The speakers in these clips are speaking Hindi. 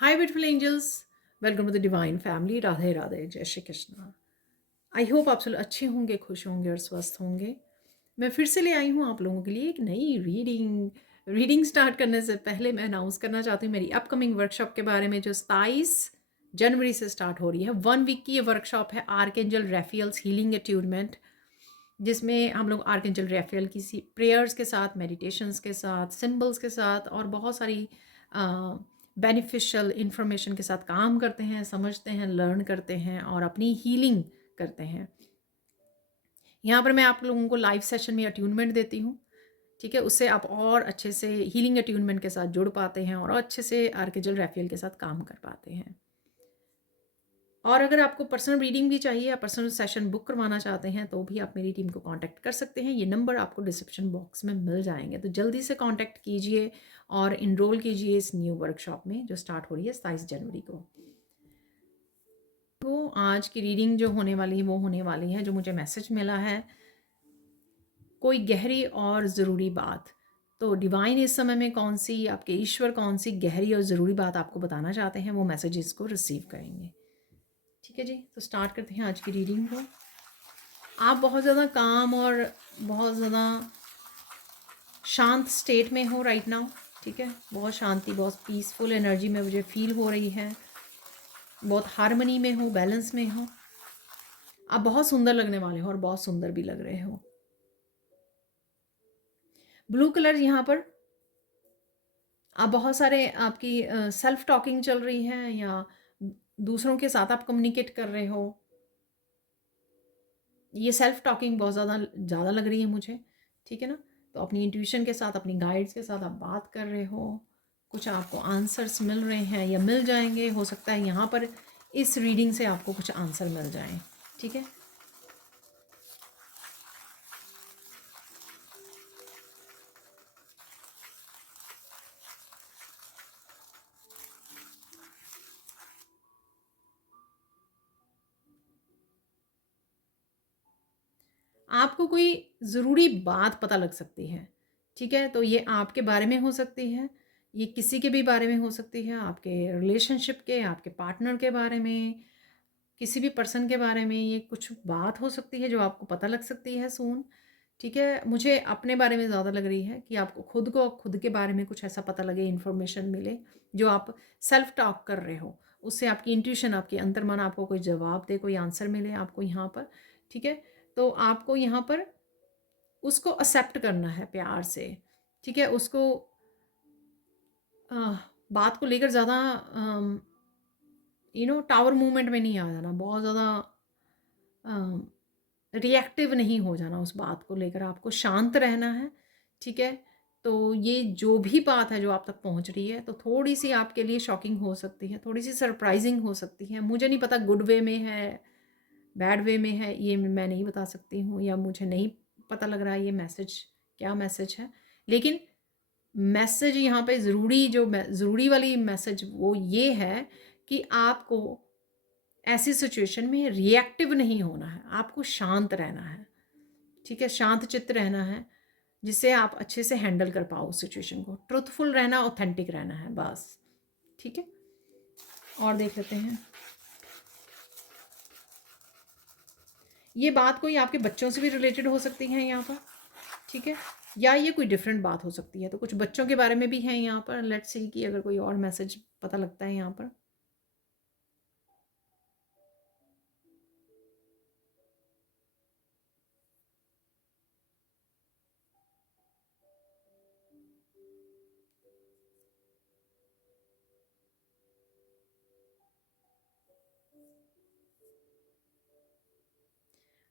Hi beautiful angels, welcome to the divine family. Radhe Radhe, जय श्री कृष्णा। आई होप आप सब अच्छे होंगे, खुश होंगे और स्वस्थ होंगे। मैं फिर से ले आई हूँ आप लोगों के लिए एक नई रीडिंग स्टार्ट करने से पहले मैं अनाउंस करना चाहती हूँ मेरी अपकमिंग वर्कशॉप के बारे में, जो 27 जनवरी से स्टार्ट हो रही है। 1 वीक की ये वर्कशॉप है, आर्कएंजल रैफियल्स हीलिंग अट्यूनमेंट, जिसमें हम लोग आर्कएंजल रैफियल की प्रेयर्स के साथ, मेडिटेशंस के साथ, सिंबल्स के साथ और बहुत सारी बेनिफिशियल इंफॉर्मेशन के साथ काम करते हैं, समझते हैं, लर्न करते हैं और अपनी हीलिंग करते हैं। यहाँ पर मैं आप लोगों को लाइव सेशन में अट्यूनमेंट देती हूँ, ठीक है। उससे आप और अच्छे से हीलिंग अट्यूनमेंट के साथ जुड़ पाते हैं और अच्छे से आर्कएंजल रैफियल के साथ काम कर पाते हैं। और अगर आपको पर्सनल रीडिंग भी चाहिए या पर्सनल सेशन बुक करवाना चाहते हैं तो भी आप मेरी टीम को कांटेक्ट कर सकते हैं। ये नंबर आपको डिस्क्रिप्शन बॉक्स में मिल जाएंगे, तो जल्दी से कांटेक्ट कीजिए और इनरोल कीजिए इस न्यू वर्कशॉप में जो स्टार्ट हो रही है 27 जनवरी को। तो आज की रीडिंग जो होने वाली है वो होने वाली है, जो मुझे मैसेज मिला है, कोई गहरी और ज़रूरी बात। तो डिवाइन इस समय में कौन सी, आपके ईश्वर कौन सी गहरी और ज़रूरी बात आपको बताना चाहते हैं, वो मैसेजेस को रिसीव करेंगे। ठीक है जी, तो स्टार्ट करते हैं आज की रीडिंग को। आप बहुत ज़्यादा काम और बहुत ज़्यादा शांत स्टेट में हो राइट नाउ, ठीक है। बहुत शांति, बहुत पीसफुल एनर्जी में मुझे फील हो रही है। बहुत हार्मनी में हो, बैलेंस में हो। आप बहुत सुंदर लगने वाले हो और बहुत सुंदर भी लग रहे हो। ब्लू कलर, यहाँ पर आप बहुत सारे आपकी सेल्फ टॉकिंग चल रही है या दूसरों के साथ आप कम्युनिकेट कर रहे हो। ये सेल्फ टॉकिंग बहुत ज़्यादा लग रही है मुझे, ठीक है ना। तो अपनी इंट्यूशन के साथ, अपनी गाइड्स के साथ आप बात कर रहे हो, कुछ आपको आंसर्स मिल रहे हैं या मिल जाएंगे। हो सकता है यहाँ पर इस रीडिंग से आपको कुछ आंसर मिल जाएं, ठीक है। आपको कोई ज़रूरी बात पता लग सकती है, ठीक है। तो ये आपके बारे में हो सकती है, ये किसी के भी बारे में हो सकती है, आपके रिलेशनशिप के, आपके पार्टनर के बारे में, किसी भी पर्सन के बारे में ये कुछ बात हो सकती है जो आपको पता लग सकती है सून, ठीक है। मुझे अपने बारे में ज़्यादा लग रही है कि आपको खुद के बारे में कुछ ऐसा पता लगे, इन्फॉर्मेशन मिले जो आप सेल्फ टॉक कर रहे हो, उससे आपकी इंट्यूशन, आपकी अंतर्मन आपको कोई जवाब दे, कोई आंसर मिले आपको यहाँ पर, ठीक है। तो आपको यहाँ पर उसको एक्सेप्ट करना है प्यार से, ठीक है। उसको बात को लेकर ज़्यादा टावर मूवमेंट में नहीं आ जाना, बहुत ज़्यादा रिएक्टिव नहीं हो जाना उस बात को लेकर। आपको शांत रहना है, ठीक है। तो ये जो भी बात है जो आप तक पहुंच रही है, तो थोड़ी सी आपके लिए शॉकिंग हो सकती है, थोड़ी सी सरप्राइजिंग हो सकती है। मुझे नहीं पता गुड वे में है, बैड वे में है, ये मैं नहीं बता सकती हूँ, या मुझे नहीं पता लग रहा है ये मैसेज क्या मैसेज है। लेकिन मैसेज यहाँ पे ज़रूरी वाली मैसेज वो ये है कि आपको ऐसी सिचुएशन में रिएक्टिव नहीं होना है, आपको शांत रहना है, ठीक है। शांत चित्त रहना है, जिससे आप अच्छे से हैंडल कर पाओ उस सिचुएशन को। ट्रुथफुल रहना, ऑथेंटिक रहना है बस, ठीक है। और देख लेते हैं, ये बात कोई आपके बच्चों से भी रिलेटेड हो सकती है यहाँ पर, ठीक है, या ये कोई डिफरेंट बात हो सकती है। तो कुछ बच्चों के बारे में भी है यहाँ पर। लेट्स सी कि अगर कोई और मैसेज पता लगता है यहाँ पर।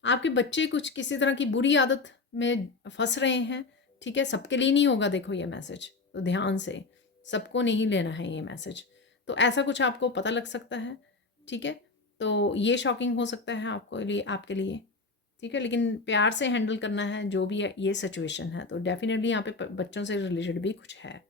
आपके बच्चे कुछ किसी तरह की बुरी आदत में फंस रहे हैं, ठीक है। सबके लिए नहीं होगा देखो ये मैसेज, तो ध्यान से, सबको नहीं लेना है ये मैसेज। तो ऐसा कुछ आपको पता लग सकता है, ठीक है। तो ये शॉकिंग हो सकता है आपके लिए, ठीक है। लेकिन प्यार से हैंडल करना है जो भी है ये सिचुएशन है। तो डेफिनेटली यहाँ पे बच्चों से रिलेटेड भी कुछ है।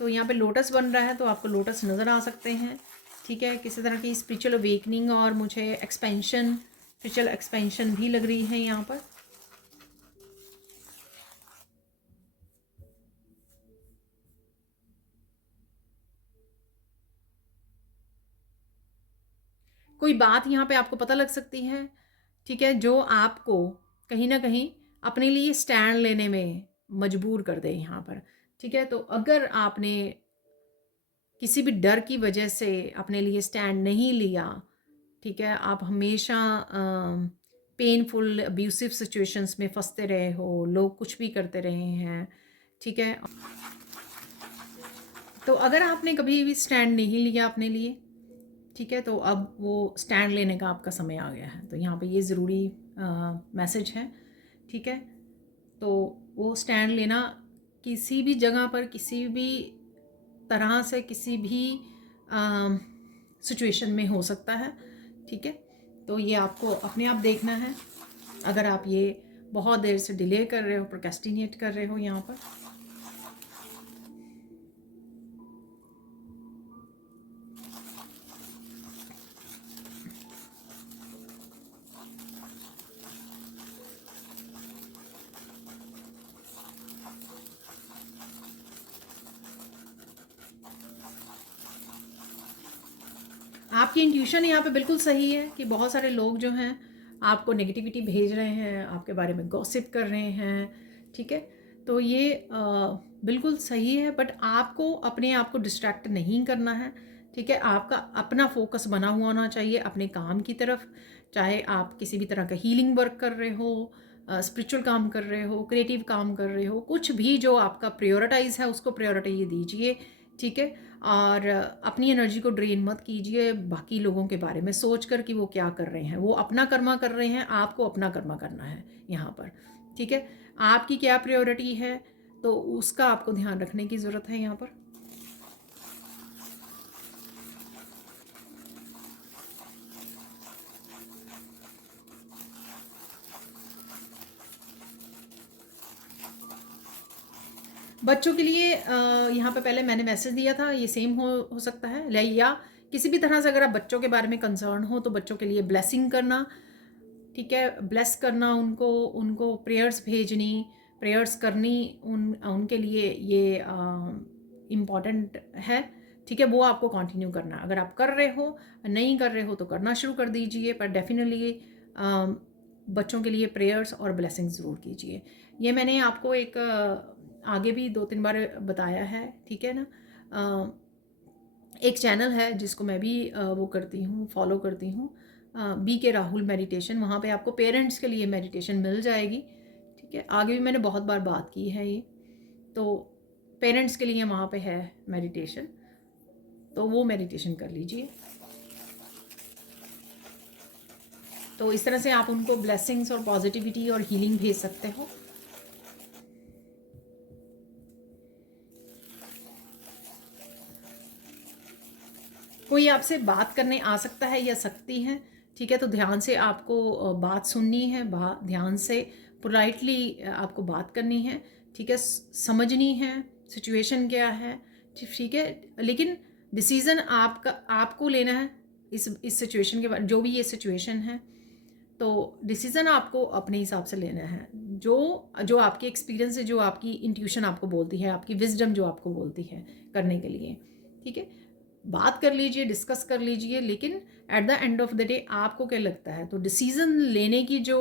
तो यहाँ पे लोटस बन रहा है, तो आपको लोटस नज़र आ सकते हैं, ठीक है। किसी तरह की स्पिरिचुअल अवेकनिंग और मुझे एक्सपेंशन, स्पिरिचुअल एक्सपेंशन भी लग रही है यहाँ पर, कोई बात यहाँ पे आपको पता लग सकती है, ठीक है, जो आपको कहीं ना कहीं अपने लिए स्टैंड लेने में मजबूर कर दे यहाँ पर, ठीक है। तो अगर आपने किसी भी डर की वजह से अपने लिए स्टैंड नहीं लिया, ठीक है, आप हमेशा पेनफुल अब्यूसिव सिचुएशंस में फंसते रहे हो, लोग कुछ भी करते रहे हैं, ठीक है। तो अगर आपने कभी भी स्टैंड नहीं लिया अपने लिए, ठीक है, तो अब वो स्टैंड लेने का आपका समय आ गया है। तो यहाँ पे ये ज़रूरी मैसेज है, ठीक है। तो वो स्टैंड लेना किसी भी जगह पर, किसी भी तरह से, किसी भी सिचुएशन में हो सकता है, ठीक है। तो ये आपको अपने आप देखना है। अगर आप ये बहुत देर से डिले कर रहे हो, प्रोक्रेस्टिनेट कर रहे हो यहाँ पर, आपकी इंट्यूशन यहाँ पे बिल्कुल सही है कि बहुत सारे लोग जो हैं आपको नेगेटिविटी भेज रहे हैं, आपके बारे में गॉसिप कर रहे हैं, ठीक है। तो ये बिल्कुल सही है, बट आपको अपने आप को डिस्ट्रैक्ट नहीं करना है, ठीक है। आपका अपना फोकस बना हुआ होना चाहिए अपने काम की तरफ, चाहे आप किसी भी तरह का हीलिंग वर्क कर रहे हो, स्पिरिचुअल काम कर रहे हो, क्रिएटिव काम कर रहे हो, कुछ भी जो आपका प्रायोरिटाइज है उसको प्रायोरिटी दीजिए, ठीक है। और अपनी एनर्जी को ड्रेन मत कीजिए बाकी लोगों के बारे में सोच कर कि वो क्या कर रहे हैं। वो अपना कर्मा कर रहे हैं, आपको अपना कर्मा करना है यहाँ पर, ठीक है। आपकी क्या प्रायोरिटी है तो उसका आपको ध्यान रखने की ज़रूरत है यहाँ पर। बच्चों के लिए यहाँ पे पहले मैंने मैसेज दिया था, ये सेम हो सकता है, या किसी भी तरह से अगर आप बच्चों के बारे में कंसर्न हो तो बच्चों के लिए ब्लेसिंग करना, ठीक है, ब्लेस करना उनको, उनको प्रेयर्स भेजनी, प्रेयर्स करनी, उनके लिए ये इम्पॉर्टेंट है, ठीक है। वो आपको कंटिन्यू करना, अगर आप कर रहे हो, नहीं कर रहे हो तो करना शुरू कर दीजिए, पर डेफिनेटली बच्चों के लिए प्रेयर्स और ब्लेसिंग ज़रूर कीजिए। ये मैंने आपको एक आगे भी 2-3 बार बताया है, ठीक है ना। एक चैनल है जिसको मैं भी वो करती हूँ, फॉलो करती हूँ, BK राहुल मेडिटेशन। वहाँ पे आपको पेरेंट्स के लिए मेडिटेशन मिल जाएगी, ठीक है। आगे भी मैंने बहुत बार बात की है ये, तो पेरेंट्स के लिए वहाँ पे है मेडिटेशन, तो वो मेडिटेशन कर लीजिए। तो इस तरह से आप उनको ब्लेसिंग्स और पॉजिटिविटी और हीलिंग भेज सकते हो। कोई आपसे बात करने आ सकता है या सकती है, ठीक है। तो ध्यान से आपको बात सुननी है, ध्यान से पोलाइटली आपको बात करनी है, ठीक है, समझनी है सिचुएशन क्या है, ठीक है। लेकिन डिसीज़न आपका, आपको लेना है इस सिचुएशन के बारे, जो भी ये सिचुएशन है, तो डिसीज़न आपको अपने हिसाब से लेना है। जो जो आपके एक्सपीरियंस है, जो आपकी इंट्यूशन आपको बोलती है, आपकी विजडम जो आपको बोलती है करने के लिए, ठीक है। बात कर लीजिए, डिस्कस कर लीजिए, लेकिन at the end of the day आपको क्या लगता है, तो डिसीज़न लेने की जो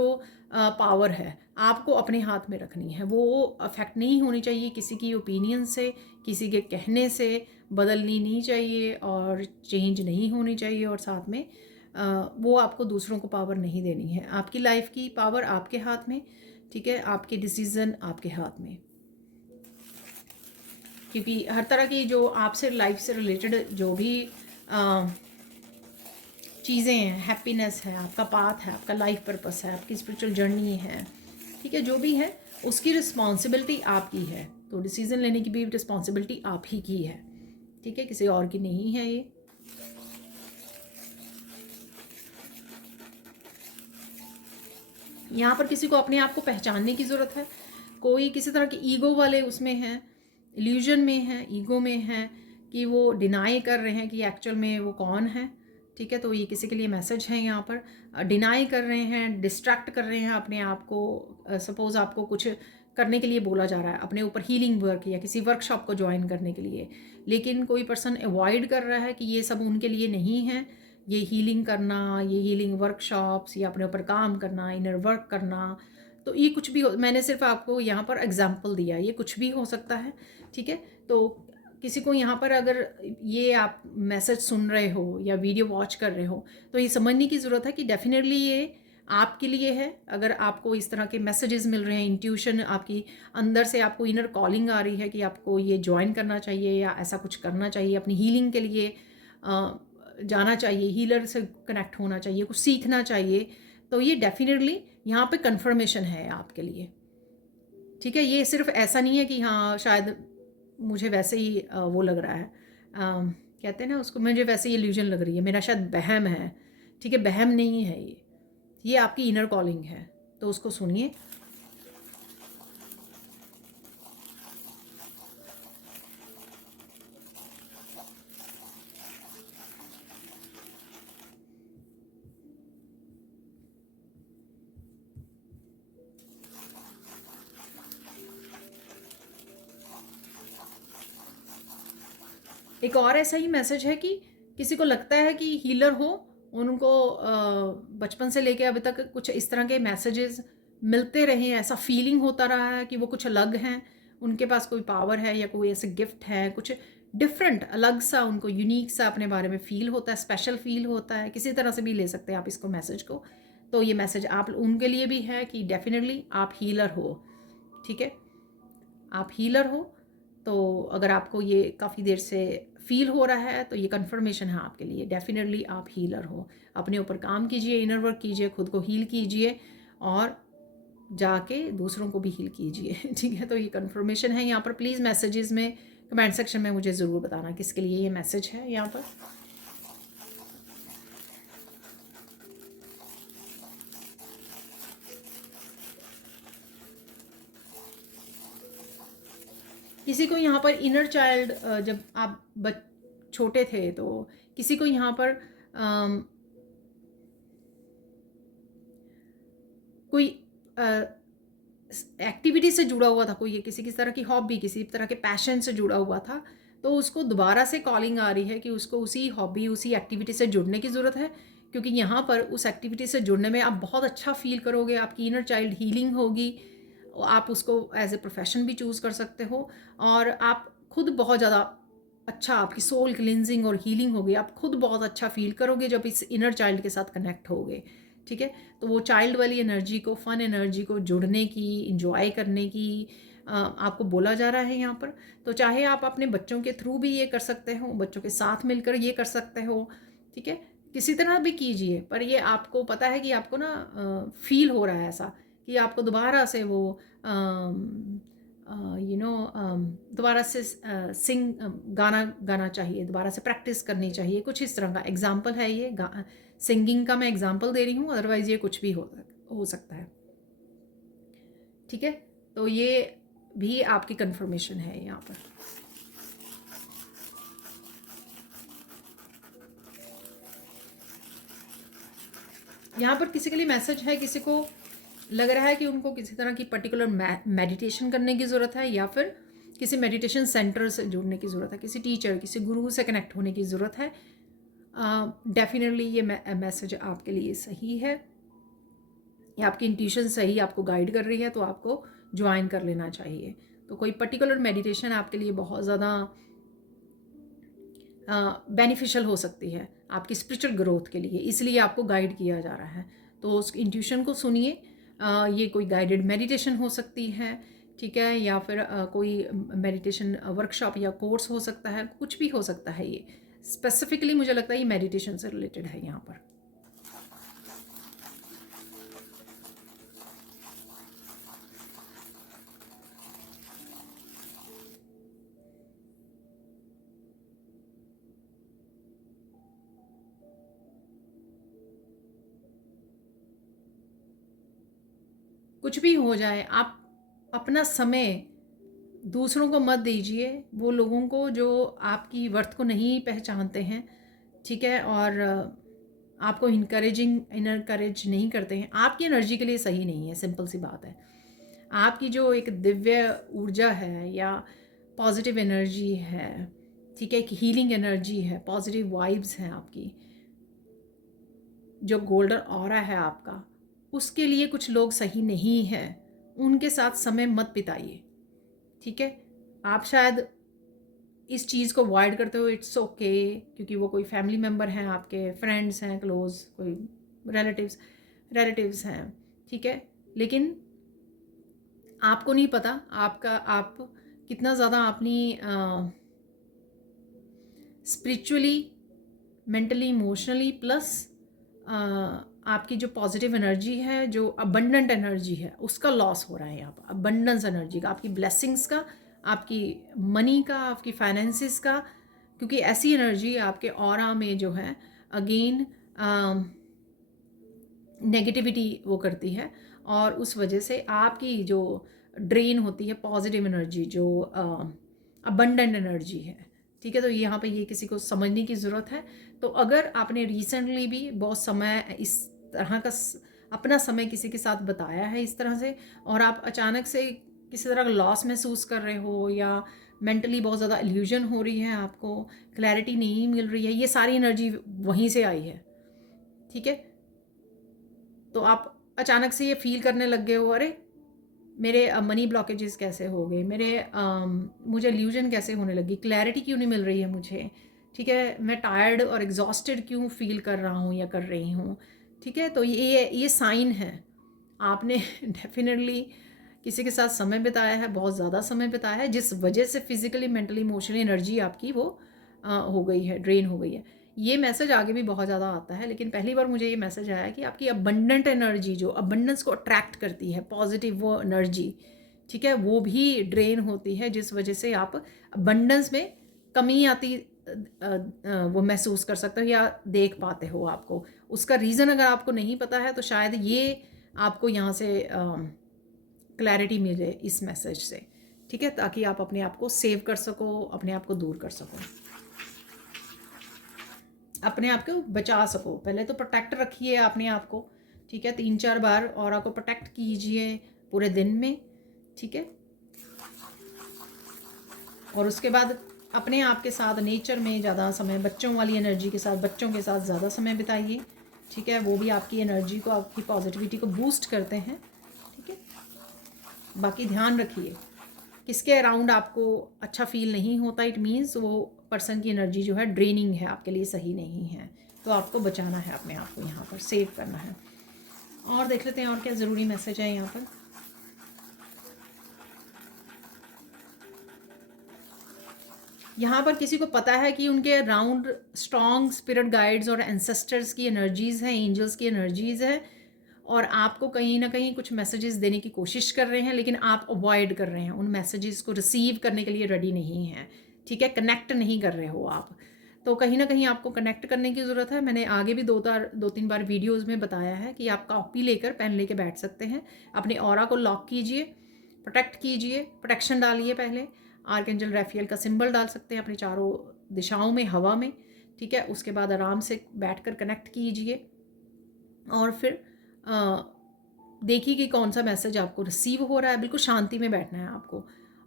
पावर है आपको अपने हाथ में रखनी है। वो अफेक्ट नहीं होनी चाहिए किसी की ओपिनियन से, किसी के कहने से, बदलनी नहीं चाहिए और चेंज नहीं होनी चाहिए। और साथ में वो आपको दूसरों को पावर नहीं देनी है। आपकी लाइफ की पावर आपके हाथ में, ठीक है, आपके डिसीज़न आपके हाथ में। क्योंकि हर तरह की जो आपसे लाइफ से रिलेटेड जो भी चीज़ें हैं, हैप्पीनेस है, आपका पाथ है, आपका लाइफ पर्पस है, आपकी स्पिरिचुअल जर्नी है, ठीक है, जो भी है उसकी रिस्पॉन्सिबिलिटी आपकी है। तो डिसीज़न लेने की भी रिस्पॉन्सिबिलिटी आप ही की है, ठीक है, किसी और की नहीं है ये। यहाँ पर किसी को अपने आप को पहचानने की ज़रूरत है। कोई किसी तरह की ईगो वाले उसमें हैं, इल्यूजन में हैं, ईगो में हैं कि वो डिनाई कर रहे हैं कि एक्चुअल में वो कौन है, ठीक है। तो ये किसी के लिए मैसेज है यहाँ पर, डिनाई कर रहे हैं, डिस्ट्रैक्ट कर रहे हैं अपने आप को। सपोज़ आपको कुछ करने के लिए बोला जा रहा है, अपने ऊपर हीलिंग वर्क या किसी वर्कशॉप को ज्वाइन करने के लिए, लेकिन कोई पर्सन अवॉइड कर रहा है कि ये सब उनके लिए नहीं है, ये हीलिंग करना, ये हीलिंग वर्कशॉप्स या अपने ऊपर काम करना, इनर वर्क करना, तो ये कुछ भी हो, मैंने सिर्फ आपको यहाँ पर एग्जांपल दिया, ये कुछ भी हो सकता है, ठीक है। तो किसी को यहाँ पर अगर ये आप मैसेज सुन रहे हो या वीडियो वॉच कर रहे हो, तो ये समझने की ज़रूरत है कि डेफिनेटली ये आपके लिए है। अगर आपको इस तरह के मैसेजेस मिल रहे हैं, इंट्यूशन आपकी अंदर से आपको इनर कॉलिंग आ रही है कि आपको ये ज्वाइन करना चाहिए या ऐसा कुछ करना चाहिए, अपनी हीलिंग के लिए जाना चाहिए, हीलर से कनेक्ट होना चाहिए, कुछ सीखना चाहिए, तो ये डेफिनेटली यहाँ पे कंफर्मेशन है आपके लिए, ठीक है। ये सिर्फ ऐसा नहीं है कि हाँ शायद मुझे वैसे ही वो लग रहा है, कहते हैं ना उसको, मुझे वैसे ही इल्यूजन लग रही है, मेरा शायद वहम है, ठीक है। वहम नहीं है ये आपकी इनर कॉलिंग है, तो उसको सुनिए। एक और ऐसा ही मैसेज है कि किसी को लगता है कि हीलर हो, उनको बचपन से लेके अभी तक कुछ इस तरह के मैसेजेस मिलते रहे हैं, ऐसा फीलिंग होता रहा है कि वो कुछ अलग हैं, उनके पास कोई पावर है या कोई ऐसे गिफ्ट है, कुछ डिफरेंट अलग सा उनको यूनिक सा अपने बारे में फील होता है, स्पेशल फील होता है, किसी तरह से भी ले सकते हैं आप इसको मैसेज को। तो ये मैसेज आप उनके लिए भी है कि डेफिनेटली आप हीलर हो, ठीक है, आप हीलर हो। तो अगर आपको ये काफ़ी देर से फील हो रहा है तो ये कंफर्मेशन है आपके लिए, डेफिनेटली आप हीलर हो। अपने ऊपर काम कीजिए, इनर वर्क कीजिए, खुद को हील कीजिए और जाके दूसरों को भी हील कीजिए, ठीक है। तो ये कंफर्मेशन है यहाँ पर। प्लीज़ मैसेजेस में, कमेंट सेक्शन में मुझे ज़रूर बताना किसके लिए ये मैसेज है यहाँ पर। किसी को यहाँ पर इनर चाइल्ड, जब आप छोटे थे तो किसी को यहाँ पर कोई एक्टिविटी से जुड़ा हुआ था, कोई ये किसी तरह की हॉबी, किसी तरह के पैशन से जुड़ा हुआ था, तो उसको दोबारा से कॉलिंग आ रही है कि उसको उसी हॉबी, उसी एक्टिविटी से जुड़ने की ज़रूरत है, क्योंकि यहाँ पर उस एक्टिविटी से जुड़ने में आप बहुत अच्छा फील करोगे, आपकी इनर चाइल्ड हीलिंग होगी, आप उसको एज ए प्रोफेशन भी चूज़ कर सकते हो, और आप खुद बहुत ज़्यादा अच्छा, आपकी सोल क्लिनजिंग और हीलिंग होगी, आप खुद बहुत अच्छा फील करोगे जब इस इनर चाइल्ड के साथ कनेक्ट होगे, ठीक है। तो वो चाइल्ड वाली एनर्जी को, फन एनर्जी को जुड़ने की, इंजॉय करने की आपको बोला जा रहा है यहाँ पर। तो चाहे आप अपने बच्चों के थ्रू भी ये कर सकते हो, बच्चों के साथ मिलकर ये कर सकते हो, ठीक है, किसी तरह भी कीजिए, पर ये आपको पता है कि आपको ना फील हो रहा है ऐसा कि आपको दोबारा से वो दोबारा से गाना गाना चाहिए, दोबारा से प्रैक्टिस करनी चाहिए, कुछ इस तरह का एग्जाम्पल है ये। सिंगिंग का मैं एग्जाम्पल दे रही हूँ, अदरवाइज़ ये कुछ भी हो सकता है, ठीक है। तो ये भी आपकी कंफर्मेशन है यहाँ पर। यहाँ पर किसी के लिए मैसेज है, किसी को लग रहा है कि उनको किसी तरह की पर्टिकुलर मेडिटेशन करने की ज़रूरत है, या फिर किसी मेडिटेशन सेंटर से जुड़ने की ज़रूरत है, किसी टीचर, किसी गुरु से कनेक्ट होने की ज़रूरत है। डेफिनेटली ये मैसेज आपके लिए सही है, या आपकी इंट्यूशन सही आपको गाइड कर रही है, तो आपको ज्वाइन कर लेना चाहिए। तो कोई पर्टिकुलर मेडिटेशन आपके लिए बहुत ज़्यादा बेनिफिशियल हो सकती है आपकी स्पिरिचुअल ग्रोथ के लिए, इसलिए आपको गाइड किया जा रहा है। तो उस इंट्यूशन को सुनिए। ये कोई गाइडेड मेडिटेशन हो सकती है, ठीक है, या फिर कोई मेडिटेशन वर्कशॉप या कोर्स हो सकता है, कुछ भी हो सकता है। ये स्पेसिफिकली मुझे लगता है ये मेडिटेशन से रिलेटेड है यहाँ पर। कुछ भी हो जाए, आप अपना समय दूसरों को मत दीजिए, वो लोगों को जो आपकी वर्थ को नहीं पहचानते हैं, ठीक है, और आपको इनकरेज नहीं करते हैं, आपकी एनर्जी के लिए सही नहीं है। सिंपल सी बात है। आपकी जो एक दिव्य ऊर्जा है या पॉजिटिव एनर्जी है, ठीक है, एक हीलिंग एनर्जी है, पॉजिटिव वाइब्स हैं आपकी, जो गोल्डन ऑरा है आपका, उसके लिए कुछ लोग सही नहीं हैं, उनके साथ समय मत बिताइए, ठीक है। आप शायद इस चीज़ को अवॉइड करते हो, इट्स ओके, क्योंकि वो कोई फैमिली मेम्बर हैं, आपके फ्रेंड्स हैं क्लोज, कोई रिलेटिव्स हैं, ठीक है। लेकिन आपको नहीं पता आप कितना ज़्यादा अपनी स्पिरिचुअली, मेंटली, इमोशनली प्लस आपकी जो पॉजिटिव एनर्जी है, जो अबंडेंट एनर्जी है, उसका लॉस हो रहा है यहाँ पर। अबंडेंस एनर्जी का, आपकी ब्लेसिंग्स का, आपकी मनी का, आपकी फाइनेंसिस का, क्योंकि ऐसी एनर्जी आपके ऑरा में जो है अगेन नेगेटिविटी वो करती है, और उस वजह से आपकी जो ड्रेन होती है पॉजिटिव एनर्जी, जो अबंडेंट एनर्जी है, ठीक है। तो यहाँ पे ये किसी को समझने की ज़रूरत है। तो अगर आपने रिसेंटली भी बहुत समय इस तरह का अपना समय किसी के साथ बताया है इस तरह से, और आप अचानक से किसी तरह का लॉस महसूस कर रहे हो, या मेंटली बहुत ज़्यादा इल्यूजन हो रही है, आपको क्लैरिटी नहीं मिल रही है, ये सारी एनर्जी वहीं से आई है, ठीक है। तो आप अचानक से ये फील करने लग गए हो, अरे मेरे मनी ब्लॉकेजेस कैसे हो गए, मुझे इल्यूजन कैसे होने लगी, क्लैरिटी क्यों नहीं मिल रही है मुझे, ठीक है, मैं टायर्ड और एग्जॉस्टेड क्यों फील कर रहा हूँ या कर रही हूँ, ठीक है। तो ये साइन है, आपने डेफिनेटली किसी के साथ समय बिताया है, बहुत ज़्यादा समय बिताया है, जिस वजह से फिजिकली, मेंटली, इमोशनली एनर्जी आपकी वो हो गई है, ड्रेन हो गई है। ये मैसेज आगे भी बहुत ज़्यादा आता है, लेकिन पहली बार मुझे ये मैसेज आया कि आपकी अबंडेंट एनर्जी, जो अबंडेंस को अट्रैक्ट करती है, पॉजिटिव वो एनर्जी, ठीक है, वो भी ड्रेन होती है, जिस वजह से आप अबंडेंस में कमी आती वो महसूस कर सकते हो या देख पाते हो। आपको उसका रीज़न अगर आपको नहीं पता है, तो शायद ये आपको यहाँ से क्लैरिटी मिले इस मैसेज से, ठीक है, ताकि आप अपने आप को सेव कर सको, अपने आप को दूर कर सको, अपने आप को बचा सको। पहले तो प्रोटेक्ट रखिए अपने आप को, ठीक है, 3-4 बार ऑरा को प्रोटेक्ट कीजिए पूरे दिन में, ठीक है। और उसके बाद अपने आप के साथ नेचर में ज़्यादा समय, बच्चों वाली एनर्जी के साथ, बच्चों के साथ ज़्यादा समय बिताइए, ठीक है। वो भी आपकी एनर्जी को, आपकी पॉजिटिविटी को बूस्ट करते हैं, ठीक है। बाकी ध्यान रखिए, किसके अराउंड आपको अच्छा फील नहीं होता, इट मीन्स वो पर्सन की एनर्जी जो है ड्रेनिंग है, आपके लिए सही नहीं है, तो आपको बचाना है अपने आप को, यहाँ पर सेव करना है। और देख लेते हैं और क्या ज़रूरी मैसेज है यहाँ पर। यहाँ पर किसी को पता है कि उनके अराउंड स्ट्रॉन्ग स्पिरिट गाइड्स और एंसेस्टर्स की एनर्जीज़ हैं, एंजल्स की एनर्जीज़ है, और आपको कहीं ना कहीं कुछ मैसेजेस देने की कोशिश कर रहे हैं, लेकिन आप अवॉइड कर रहे हैं, उन मैसेजेस को रिसीव करने के लिए रेडी नहीं हैं, ठीक है, कनेक्ट नहीं कर रहे हो आप। तो कहीं ना कहीं आपको कनेक्ट करने की ज़रूरत है। मैंने आगे भी 2-3 बार वीडियोज़ में बताया है कि आप कॉपी लेकर, पेन लेकर बैठ सकते हैं, अपने ऑरा को लॉक कीजिए, प्रोटेक्ट कीजिए, प्रोटेक्शन डालिए, पहले आर्कएंजल रैफियल का सिंबल डाल सकते हैं अपने चारों दिशाओं में, हवा में, ठीक है। उसके बाद आराम से बैठकर कनेक्ट कीजिए, और फिर देखिए कि कौन सा मैसेज आपको रिसीव हो रहा है। बिल्कुल शांति में बैठना है आपको,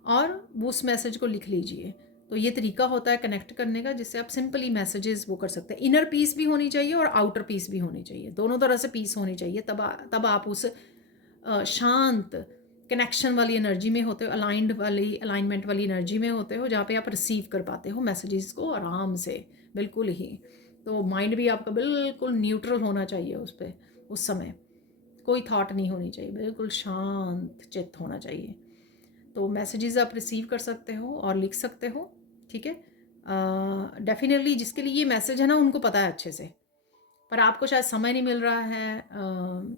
और वो उस मैसेज को लिख लीजिए। तो ये तरीका होता है कनेक्ट करने का, जिससे आप सिंपली मैसेजेस वो कर सकते हैं। इनर पीस भी होनी चाहिए और आउटर पीस भी होनी चाहिए, दोनों तरह से पीस होनी चाहिए, तब आप उस शांत कनेक्शन वाली एनर्जी में होते हो, अलाइनमेंट वाली एनर्जी में होते हो, जहाँ पे आप रिसीव कर पाते हो मैसेजेस को आराम से, बिल्कुल ही। तो माइंड भी आपका बिल्कुल न्यूट्रल होना चाहिए उस पर, उस समय कोई थॉट नहीं होनी चाहिए, बिल्कुल शांत चित्त होना चाहिए। तो मैसेजेस आप रिसीव कर सकते हो और लिख सकते हो, ठीक है। डेफिनेटली जिसके लिए ये मैसेज है ना, उनको पता है अच्छे से, पर आपको शायद समय नहीं मिल रहा है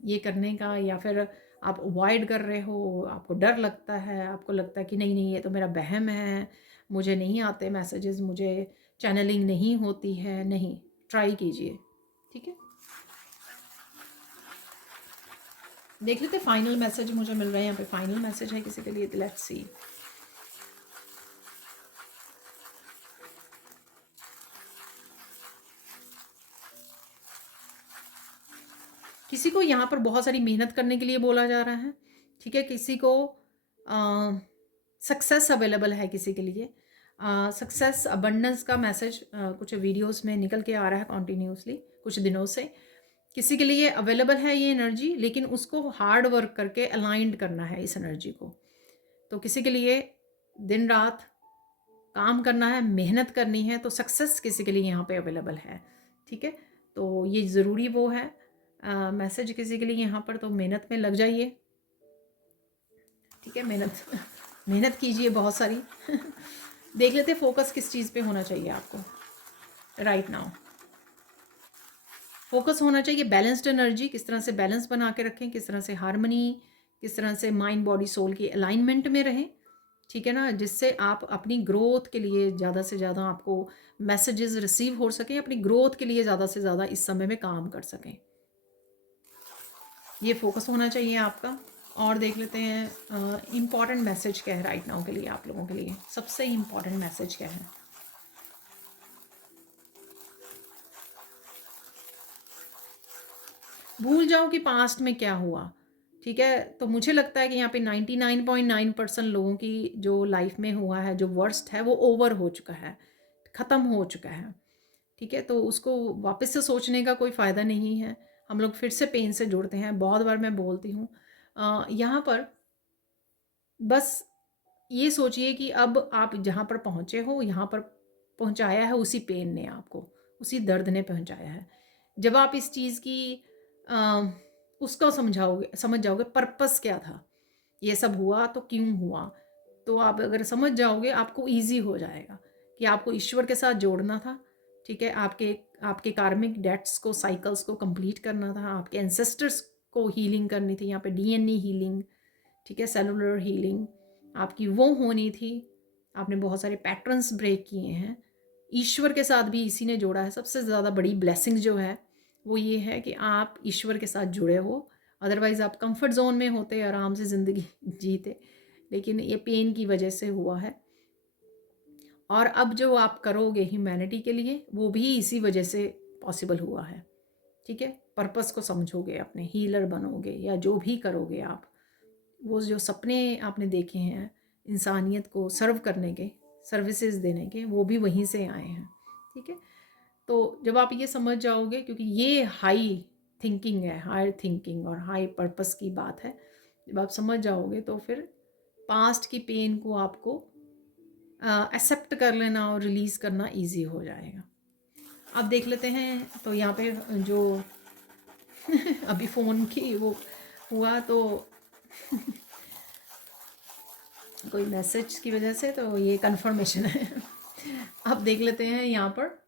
ये करने का, या फिर आप अवॉइड कर रहे हो, आपको डर लगता है, आपको लगता है कि नहीं नहीं ये तो मेरा वहम है, मुझे नहीं आते मैसेजेस, मुझे चैनलिंग नहीं होती है। नहीं, ट्राई कीजिए, ठीक है। देख लेते फाइनल मैसेज मुझे मिल रहे हैं यहाँ पे, फाइनल मैसेज है किसी के लिए, तो लेट्स सी। किसी को यहाँ पर बहुत सारी मेहनत करने के लिए बोला जा रहा है, ठीक है। किसी को सक्सेस अवेलेबल है, किसी के लिए सक्सेस अबंडेंस का मैसेज कुछ वीडियोस में निकल के आ रहा है कॉन्टीन्यूसली कुछ दिनों से, किसी के लिए अवेलेबल है ये एनर्जी, लेकिन उसको हार्ड वर्क करके अलाइंड करना है इस एनर्जी को। तो किसी के लिए दिन रात काम करना है, मेहनत करनी है, तो सक्सेस किसी के लिए यहाँ पे अवेलेबल है। ठीक है, तो ये ज़रूरी वो है मैसेज किसी के लिए यहाँ पर, तो मेहनत में लग जाइए। ठीक है, मेहनत मेहनत कीजिए बहुत सारी। देख लेते फोकस किस चीज़ पे होना चाहिए आपको राइट नाउ। फोकस होना चाहिए बैलेंस्ड एनर्जी, किस तरह से बैलेंस बना के रखें, किस तरह से हार्मनी, किस तरह से माइंड बॉडी सोल की अलाइनमेंट में रहें। ठीक है ना, जिससे आप अपनी ग्रोथ के लिए ज़्यादा से ज़्यादा आपको मैसेजेस रिसीव हो सकें, अपनी ग्रोथ के लिए ज़्यादा से ज़्यादा इस समय में काम कर सकें। ये फोकस होना चाहिए आपका। और देख लेते हैं इम्पॉर्टेंट मैसेज क्या है राइट नाउ के लिए, आप लोगों के लिए सबसे इम्पॉर्टेंट मैसेज क्या है। भूल जाओ कि पास्ट में क्या हुआ। ठीक है, तो मुझे लगता है कि यहाँ पे 99.9% लोगों की जो लाइफ में हुआ है, जो वर्स्ट है वो ओवर हो चुका है, ख़त्म हो चुका है। ठीक है, तो उसको वापस से सोचने का कोई फ़ायदा नहीं है। हम लोग फिर से पेन से जुड़ते हैं। बहुत बार मैं बोलती हूँ यहाँ पर बस ये सोचिए कि अब आप जहाँ पर पहुँचे हो, यहाँ पर पहुँचाया है उसी पेन ने आपको, उसी दर्द ने पहुँचाया है। जब आप इस चीज़ की अ, उसको समझ जाओगे पर्पस क्या था, ये सब हुआ तो क्यों हुआ, तो आप अगर समझ जाओगे आपको ईज़ी हो जाएगा कि आपको ईश्वर के साथ जोड़ना था। ठीक है, आपके आपके कार्मिक डेट्स को, साइकिल्स को कंप्लीट करना था, आपके एंसेस्टर्स को हीलिंग करनी थी, यहाँ पे डीएनए हीलिंग, ठीक है, सेलुलर हीलिंग आपकी वो होनी थी। आपने बहुत सारे पैटर्न्स ब्रेक किए हैं, ईश्वर के साथ भी इसी ने जोड़ा है। सबसे ज़्यादा बड़ी ब्लेसिंग जो है वो ये है कि आप ईश्वर के साथ जुड़े हो। अदरवाइज़ आप कंफर्ट जोन में होते, आराम से ज़िंदगी जीते, लेकिन ये पेन की वजह से हुआ है। और अब जो आप करोगे ह्यूमैनिटी के लिए, वो भी इसी वजह से पॉसिबल हुआ है। ठीक है, पर्पस को समझोगे, अपने हीलर बनोगे, या जो भी करोगे आप, वो जो सपने आपने देखे हैं इंसानियत को सर्व करने के, सर्विसेज देने के, वो भी वहीं से आए हैं। ठीक है, तो जब आप ये समझ जाओगे, क्योंकि ये हाई थिंकिंग है, हायर थिंकिंग और हाई पर्पस की बात है, जब आप समझ जाओगे तो फिर पास्ट की पेन को आपको एक्सेप्ट कर लेना और रिलीज़ करना इजी हो जाएगा। अब देख लेते हैं, तो यहाँ पे जो अभी फ़ोन की वो हुआ तो कोई मैसेज की वजह से, तो ये कंफर्मेशन है। अब देख लेते हैं यहाँ पर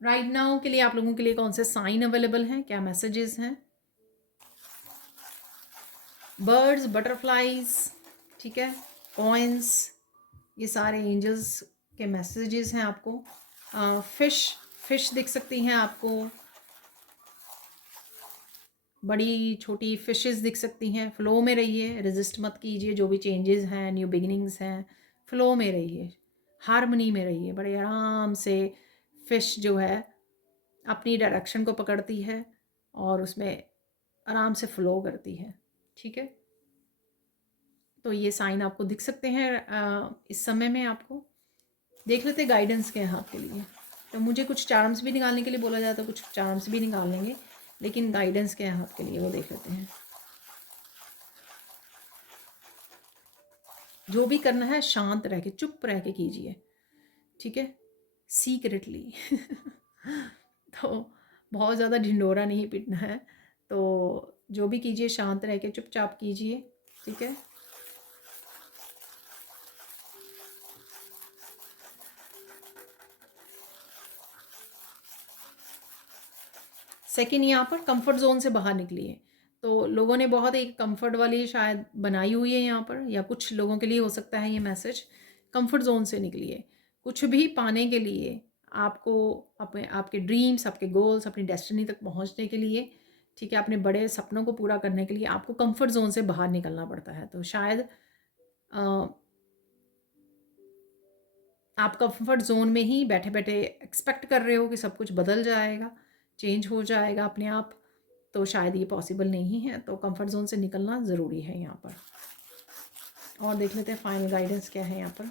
राइट नाउ के लिए आप लोगों के लिए कौन से साइन अवेलेबल हैं, क्या मैसेजेस हैं। बर्ड्स, बटरफ्लाइज, ठीक है, कॉइन्स, ये सारे एंजल्स के मैसेजेस हैं आपको। फिश दिख सकती हैं आपको, बड़ी छोटी फिशेस दिख सकती हैं। फ़्लो में रहिए, रेजिस्ट मत कीजिए, जो भी चेंजेस हैं, न्यू बिगिनिंग्स हैं, फ़्लो में रहिए, हारमनी में रहिए। बड़े आराम से फ़िश जो है अपनी डायरेक्शन को पकड़ती है और उसमें आराम से फ़्लो करती है। ठीक है, तो ये साइन आपको दिख सकते हैं इस समय में। आपको देख लेते गाइडेंस क्या है आपके लिए। तो मुझे कुछ चार्म्स भी निकालने के लिए बोला जाता है, कुछ चार्म्स भी निकाल लेंगे, लेकिन गाइडेंस क्या है आपके लिए वो देख लेते हैं। जो भी करना है शांत रह के, चुप रह के कीजिए। ठीक है, सीक्रेटली। तो बहुत ज़्यादा ढिंडोरा नहीं पीटना है, तो जो भी कीजिए शांत रह के चुपचाप कीजिए। ठीक है, सेकंड यहाँ पर कंफर्ट जोन से बाहर निकलिए। तो लोगों ने बहुत एक कंफर्ट वाली शायद बनाई हुई है यहाँ पर, या कुछ लोगों के लिए हो सकता है ये मैसेज। कंफर्ट जोन से निकलिए। कुछ भी पाने के लिए आपको, अपने आपके ड्रीम्स, आपके गोल्स, अपनी डेस्टिनी तक पहुँचने के लिए, ठीक है, अपने बड़े सपनों को पूरा करने के लिए आपको कंफर्ट जोन से बाहर निकलना पड़ता है। तो शायद आप कंफर्ट जोन में ही बैठे बैठे एक्सपेक्ट कर रहे हो कि सब कुछ बदल जाएगा, चेंज हो जाएगा अपने आप, तो शायद ये पॉसिबल नहीं है। तो कंफर्ट जोन से निकलना ज़रूरी है यहाँ पर। और देख लेते हैं फाइनल गाइडेंस क्या है यहाँ पर।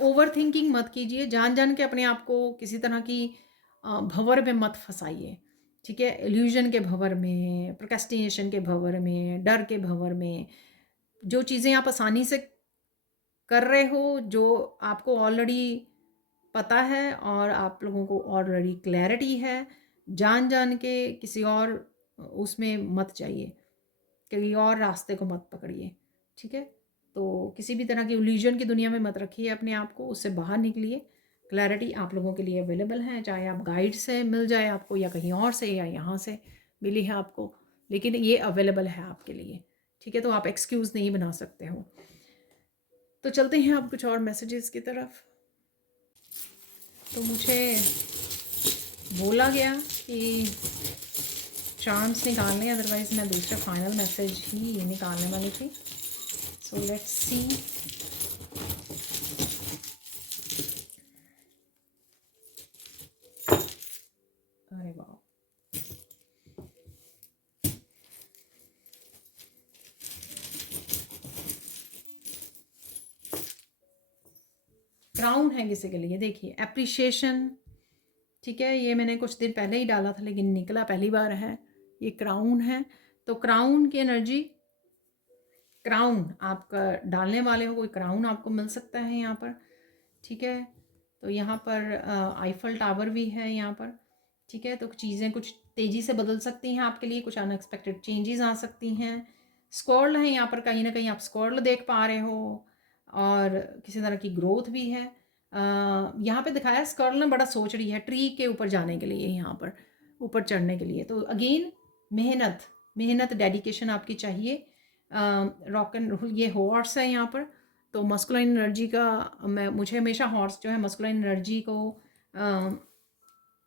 ओवर थिंकिंग मत कीजिए, जान जान के अपने आप को किसी तरह की भंवर में मत फंसाइए, ठीक है। इल्यूजन के भंवर में, प्रोक्रेस्टिनेशन के भंवर में, डर के भंवर में, जो चीज़ें आप आसानी से कर रहे हो, जो आपको ऑलरेडी पता है और आप लोगों को ऑलरेडी क्लैरिटी है, जान जान के किसी और उसमें मत जाइए, किसी और रास्ते को मत पकड़िए, ठीक है। तो किसी भी तरह की इल्यूजन की दुनिया में मत रखिए अपने आप को, उससे बाहर निकलिए। क्लैरिटी आप लोगों के लिए अवेलेबल है, चाहे आप गाइड से मिल जाए आपको, या कहीं और से, या यहाँ से मिली है आपको, लेकिन ये अवेलेबल है आपके लिए, ठीक है। तो आप एक्सक्यूज़ नहीं बना सकते हो। तो चलते हैं आप कुछ और मैसेजेस की तरफ। तो मुझे बोला गया कि चार्म्स निकालने, अदरवाइज़ मैं दूसरा फाइनल मैसेज ही निकालने वाली थी। So let's see. अरे वाह, क्राउन है किसी के लिए, देखिए एप्रिशिएशन, ठीक है। ये मैंने कुछ दिन पहले ही डाला था लेकिन निकला पहली बार है, ये क्राउन है। तो क्राउन की एनर्जी, क्राउन आपका डालने वाले हो, कोई क्राउन आपको मिल सकता है यहाँ पर, ठीक है। तो यहाँ पर आईफल टावर भी है यहाँ पर, ठीक है। तो चीज़ें कुछ तेज़ी से बदल सकती हैं आपके लिए, कुछ अनएक्सपेक्टेड चेंजेस आ सकती हैं। स्कॉर्ल है यहाँ पर, कहीं ना कहीं आप स्कॉर्ल देख पा रहे हो, और किसी तरह की ग्रोथ भी है। यहाँ पे दिखाया स्कॉर्ल ना बड़ा सोच रही है ट्री के ऊपर जाने के लिए, यहाँ पर ऊपर चढ़ने के लिए। तो अगेन मेहनत, मेहनत डेडिकेशन आपकी चाहिए। रॉक एंड रोल, ये हॉर्स है यहाँ पर, तो मस्कुलाइन एनर्जी का, मुझे हमेशा हॉर्स जो है मस्कुलाइन एनर्जी को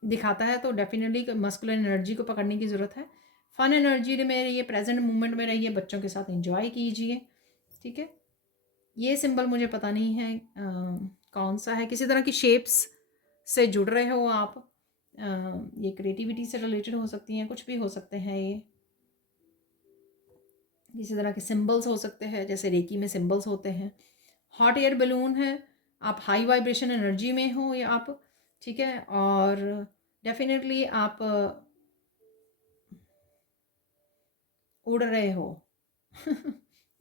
दिखाता है, तो डेफिनेटली मस्कुलाइन एनर्जी को पकड़ने की ज़रूरत है। फन एनर्जी में रहिए, प्रेजेंट मोमेंट में रहिए, बच्चों के साथ एंजॉय कीजिए, ठीक है। ये सिंबल मुझे पता नहीं है कौन सा है, किसी तरह की शेप्स से जुड़ रहे हो आप, ये क्रिएटिविटी से रिलेटेड हो सकती हैं, कुछ भी हो सकते हैं, ये किसी तरह के सिंबल्स हो सकते हैं, जैसे रेकी में सिंबल्स होते हैं। हॉट एयर बलून है, आप हाई वाइब्रेशन एनर्जी में हो या आप, ठीक है। और डेफिनेटली आप उड़ रहे हो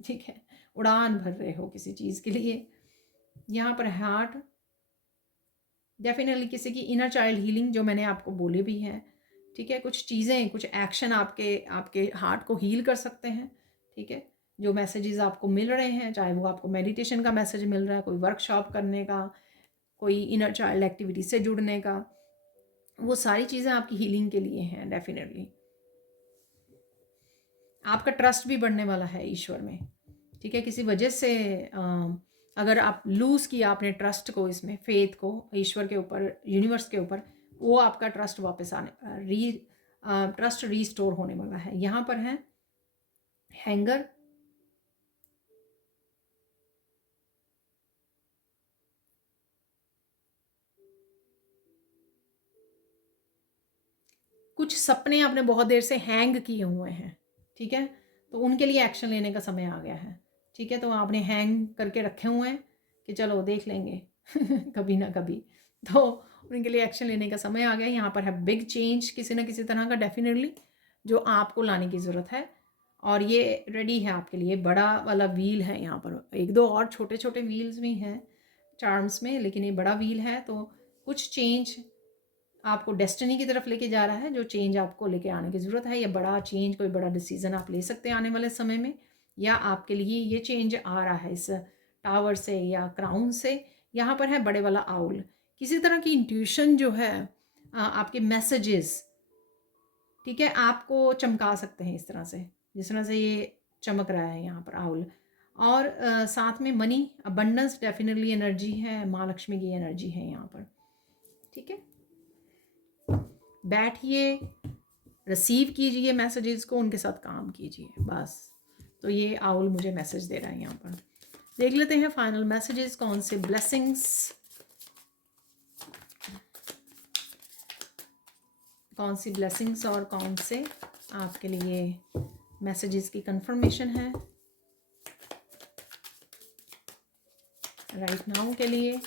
ठीक है, उड़ान भर रहे हो किसी चीज़ के लिए। यहाँ पर हार्ट, डेफिनेटली किसी की इनर चाइल्ड हीलिंग जो मैंने आपको बोले भी है, ठीक है। कुछ चीज़ें, कुछ एक्शन आपके आपके हार्ट को हील कर सकते हैं, ठीक है। जो मैसेजेस आपको मिल रहे हैं, चाहे वो आपको मेडिटेशन का मैसेज मिल रहा है, कोई वर्कशॉप करने का, कोई इनर चाइल्ड एक्टिविटी से जुड़ने का, वो सारी चीज़ें आपकी हीलिंग के लिए हैं डेफिनेटली। आपका ट्रस्ट भी बढ़ने वाला है ईश्वर में, ठीक है। किसी वजह से अगर आप लूज़ किया आपने ट्रस्ट को, इसमें फेथ को ईश्वर के ऊपर, यूनिवर्स के ऊपर, वो आपका ट्रस्ट वापस आने, ट्रस्ट रीस्टोर होने वाला है। यहाँ पर है हैंगर, कुछ सपने आपने बहुत देर से हैंग किए हुए हैं, ठीक है। तो उनके लिए एक्शन लेने का समय आ गया है, ठीक है। तो आपने हैंग करके रखे हुए हैं कि चलो देख लेंगे कभी ना कभी, तो उनके लिए एक्शन लेने का समय आ गया। यहाँ पर है बिग चेंज किसी ना किसी तरह का डेफिनेटली, जो आपको लाने की ज़रूरत है, और ये रेडी है आपके लिए। बड़ा वाला व्हील है यहाँ पर, एक दो और छोटे छोटे व्हील्स भी हैं चार्म्स में, लेकिन ये बड़ा व्हील है। तो कुछ चेंज आपको डेस्टिनी की तरफ लेके जा रहा है, जो चेंज आपको लेके आने की ज़रूरत है। या बड़ा चेंज, कोई बड़ा डिसीज़न आप ले सकते हैं आने वाले समय में, या आपके लिए ये चेंज आ रहा है इस टावर से या क्राउन से। यहाँ पर है बड़े वाला आउल, किसी तरह की इंट्यूशन जो है, आपके मैसेजेस, ठीक है, आपको चमका सकते हैं इस तरह से, जिस तरह से ये चमक रहा है यहाँ पर आउल। और साथ में मनी अबंडेंस डेफिनेटली एनर्जी है, माँ लक्ष्मी की एनर्जी है यहाँ पर, ठीक है। बैठिए, रिसीव कीजिए मैसेजेस को, उनके साथ काम कीजिए बस। तो ये आउल मुझे मैसेज दे रहा है यहाँ पर। देख लेते हैं फाइनल मैसेजेस, कौन से ब्लेसिंग्स, कौन सी ब्लेसिंग्स और कौन से आपके लिए मैसेजेस की कंफर्मेशन है। राइट नाउ के लिए।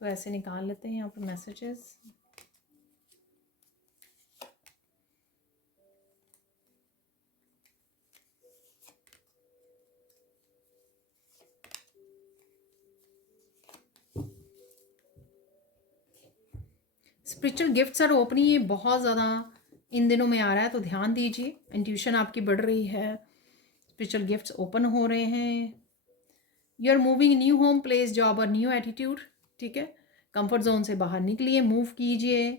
तो ऐसे निकाल लेते हैं यहाँ पर messages. Spiritual gifts are opening, ये बहुत ज़्यादा इन दिनों में आ रहा है, तो ध्यान दीजिए। इंट्यूशन आपकी बढ़ रही है, स्पिरिचुअल गिफ्ट्स ओपन हो रहे हैं। You are moving new home, place, job और न्यू एटीट्यूड। ठीक है, कंफर्ट जोन से बाहर निकलिए, मूव कीजिए,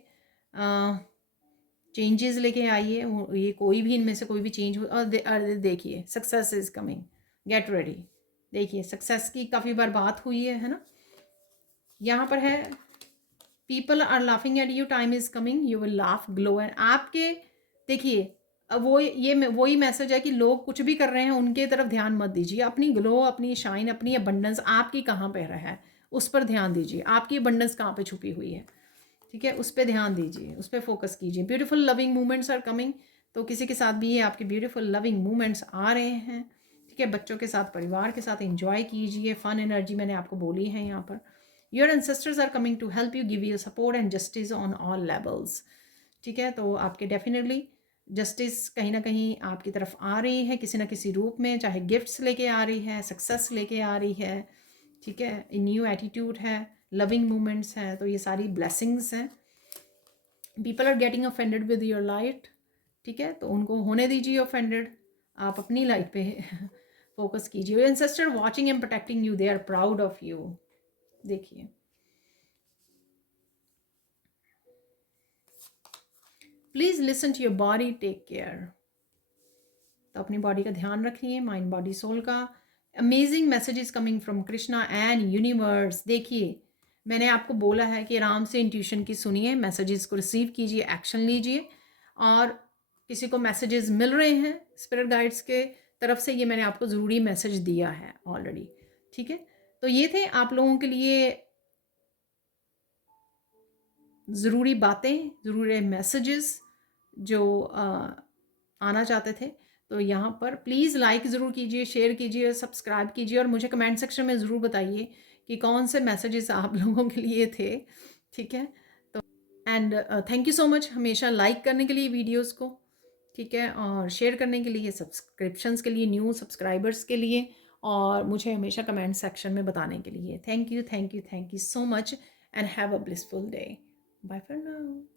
चेंजेस लेके आइए। ये कोई भी इनमें से कोई भी चेंज हो, और देखिए success is coming, get ready. देखिए सक्सेस की काफ़ी बार बात हुई है ना। यहाँ पर है people are laughing at you, time is coming, you will laugh, glow. And आपके देखिए वो ये वही मैसेज है कि लोग कुछ भी कर रहे हैं उनके तरफ ध्यान मत दीजिए। अपनी ग्लो, अपनी शाइन, अपनी अबंडेंस आपकी कहाँ पे रहा है उस पर ध्यान दीजिए। आपकी अबंडेंस कहाँ पे छुपी हुई है, ठीक है, उस पर ध्यान दीजिए, उस पर फोकस कीजिए। Beautiful loving movements are coming, तो किसी के साथ भी ये आपके ब्यूटीफुल लविंग मूवमेंट्स आ रहे हैं। ठीक है, बच्चों के साथ, परिवार के साथ एंजॉय कीजिए। फन एनर्जी मैंने आपको बोली है यहाँ पर। Your ancestors are coming to help you, give you support and justice on all levels. ठीक है, तो आपके डेफिनेटली जस्टिस कहीं ना कहीं आपकी तरफ आ रही है किसी ना किसी रूप में, चाहे गिफ्ट्स लेके आ रही है, सक्सेस लेके आ रही है। ठीक है, न्यू एटीट्यूड है, लविंग मूवमेंट्स हैं, तो ये सारी ब्लेसिंग्स हैं। People are getting offended with your light. ठीक है, तो उनको होने दीजिए ऑफेंडेड, आप अपनी लाइफ पे फोकस कीजिए। Your ancestor watching and protecting you, they are proud of you. देखिए please listen to your body, take care. तो अपनी बॉडी का ध्यान रखिए, माइंड बॉडी सोल का। Amazing messages coming from Krishna and universe. देखिए मैंने आपको बोला है कि आराम से इंट्यूशन की सुनिए, मैसेजेस को रिसीव कीजिए, एक्शन लीजिए। और किसी को मैसेजेस मिल रहे हैं स्पिरिट गाइड्स के तरफ से, ये मैंने आपको ज़रूरी मैसेज दिया है ऑलरेडी। ठीक है, तो ये थे आप लोगों के लिए ज़रूरी बातें, ज़रूरी मैसेजेस जो आना चाहते थे। तो यहाँ पर प्लीज़ लाइक ज़रूर कीजिए, शेयर कीजिए, सब्सक्राइब कीजिए, और मुझे कमेंट सेक्शन में ज़रूर बताइए कि कौन से मैसेजेस आप लोगों के लिए थे। ठीक है, तो and thank you so much हमेशा लाइक करने के लिए वीडियोस को, ठीक है, और शेयर करने के लिए, सब्सक्रिप्शंस के लिए, न्यू सब्सक्राइबर्स के लिए, और मुझे हमेशा कमेंट सेक्शन में बताने के लिए। Thank you, thank you, thank you so much, and have a blissful day. Bye for now.